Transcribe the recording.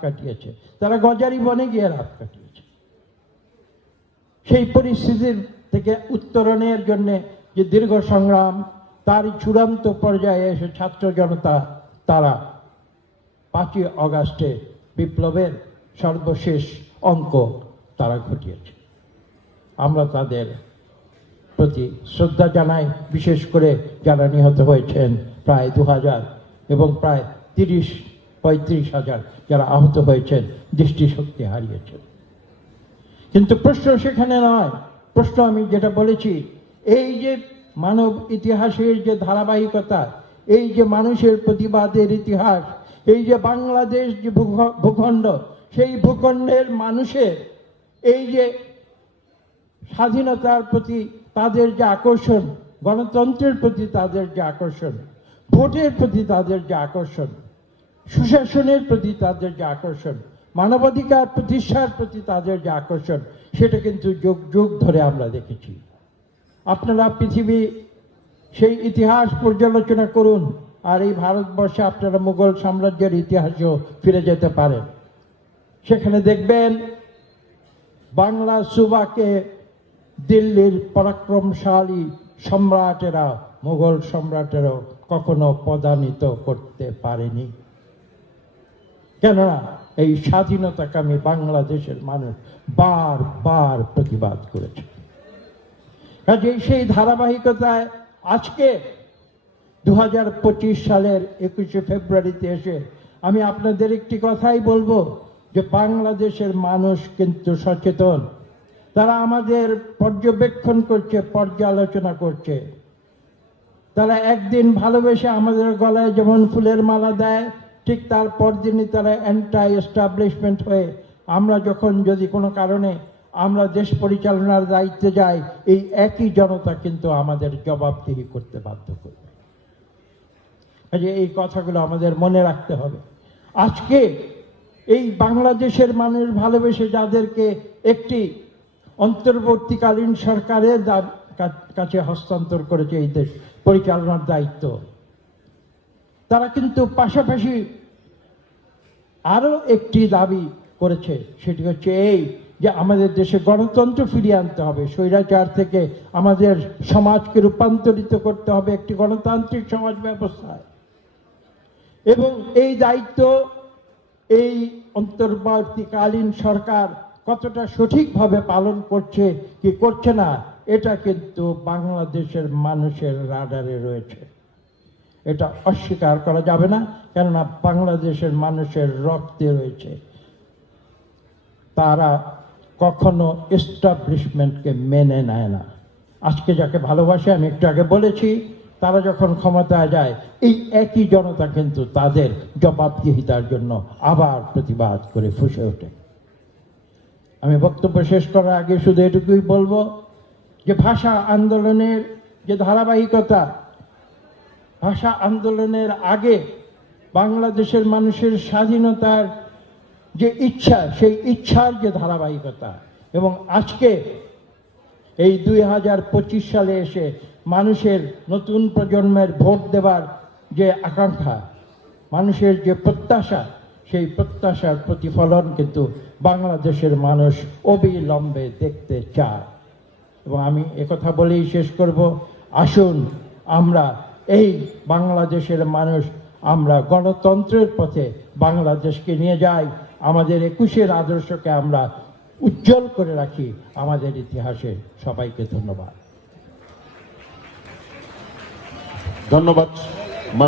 কাটিয়েছে। তারা গজারি বনে গিয়ে রাত কাটিয়েছে। সেই পরিস্থিতির থেকে উত্তরণের জন্য যে দীর্ঘ সংগ্রাম তার চূড়ান্ত পর্যায়ে এসে ছাত্র জনতা, তারা পাঁচই অগাস্টে বিপ্লবের সর্বশেষ অঙ্ক তারা ঘটিয়েছে। আমরা তাদের প্রতি শ্রদ্ধা জানাই, বিশেষ করে যারা নিহত হয়েছেন প্রায় দু হাজার এবং প্রায় তিরিশ পঁয়ত্রিশ হাজার যারা আহত হয়েছেন, দৃষ্টিশক্তি হারিয়েছেন। কিন্তু প্রশ্ন সেখানে নয়। প্রশ্ন আমি যেটা বলেছি, এই যে মানব ইতিহাসের যে ধারাবাহিকতা, এই যে মানুষের প্রতিবাদের ইতিহাস, এই যে বাংলাদেশ যে ভূখণ্ড, সেই ভূখণ্ডের মানুষের এই যে স্বাধীনতার প্রতি তাদের যে আকর্ষণ, গণতন্ত্রের প্রতি তাদের যে আকর্ষণ, ভোটের প্রতি তাদের যে আকর্ষণ সুশাসনের প্রতি তাদের যে আকর্ষণ, মানবাধিকার প্রতিষ্ঠার প্রতি তাদের যে আকর্ষণ, সেটা কিন্তু যুগ যুগ ধরে আমরা দেখেছি। আপনারা পৃথিবী সেই ইতিহাস পর্যালোচনা করুন, আর এই ভারতবর্ষে আপনারা মুঘল সাম্রাজ্যের ইতিহাসেও ফিরে যেতে পারেন। সেখানে দেখবেন বাংলা সুবাকে দিল্লির পরাক্রমশালী সম্রাটেরা, মুঘল সম্রাটেরাও কখনো পদানিত করতে পারেনি। কেননা এই স্বাধীনতাকামী বাংলাদেশের মানুষ বার বার প্রতিবাদ করেছে। কাজে সেই ধারাবাহিকতায় আজকে দু হাজার পঁচিশ সালের একুশে ফেব্রুয়ারিতে এসে আমি আপনাদের একটি কথাই বলব যে বাংলাদেশের মানুষ কিন্তু সচেতন। তারা আমাদের পর্যবেক্ষণ করছে, পর্যালোচনা করছে। তারা একদিন ভালোবেসে আমাদের গলায় যেমন ফুলের মালা দেয় ঠিক তার পরদিনই তারা অ্যান্টাই এস্টাবলিশমেন্ট হয়ে আমরা যখন যদি কোনো কারণে আমরা দেশ পরিচালনার দায়িত্বে যাই, এই একই জনতা কিন্তু আমাদের জবাবদিহি করতে বাধ্য করবে। কাজে এই কথাগুলো আমাদের মনে রাখতে হবে। আজকে এই বাংলাদেশের মানুষ ভালোবেসে যাদেরকে একটি অন্তর্বর্তীকালীন সরকারের কাছে হস্তান্তর করেছে এই দেশ পরিচালনার দায়িত্ব তারা কিন্তু পাশাপাশি আরও একটি দাবি করেছে, সেটি হচ্ছে এই যে আমাদের দেশে গণতন্ত্র ফিরিয়ে আনতে হবে, স্বৈরাচার থেকে আমাদের সমাজকে রূপান্তরিত করতে হবে একটি গণতান্ত্রিক সমাজ ব্যবস্থায় এবং এই দায়িত্ব, এই অন্তর্বর্তীকালীন সরকার কতটা সঠিকভাবে পালন করছে, কি করছে না, এটা কিন্তু বাংলাদেশের মানুষের রাডারে রয়েছে। এটা অস্বীকার করা যাবে না, কেননা বাংলাদেশের মানুষের রক্তে রয়েছে। তারা কখনো এস্টাবলিশমেন্টকে মেনে নেয় না। আজকে যাকে ভালোবাসে, আমি একটু আগে বলেছি, তারা যখন ক্ষমতায় যায়, এই একই জনতা কিন্তু তাদের জবাবদিহিতার জন্য আবার প্রতিবাদ করে ফুসে ওঠে। আমি বক্তব্য শেষ করার আগে শুধু এটুকুই বলব যে ভাষা আন্দোলনের যে ধারাবাহিকতা ভাষা আন্দোলনের আগে বাংলাদেশের মানুষের স্বাধীনতার যে ইচ্ছা, সেই ইচ্ছার যে ধারাবাহিকতা এবং আজকে এই দুই হাজার পঁচিশ সালে এসে মানুষের নতুন প্রজন্মের ভোট দেবার যে আকাঙ্ক্ষা, মানুষের যে প্রত্যাশা, সেই প্রত্যাশার প্রতিফলন কিন্তু বাংলাদেশের মানুষ অবিলম্বে দেখতে চায়। এবং আমি একথা বলেই শেষ করব। আসুন আমরা এই বাংলাদেশের মানুষ আমরা গণতন্ত্রের পথে বাংলাদেশকে নিয়ে যাই। আমাদের একুশের আদর্শকে আমরা উজ্জ্বল করে রাখি। আমাদের ইতিহাসে সবাইকে ধন্যবাদ। ধন্যবাদ।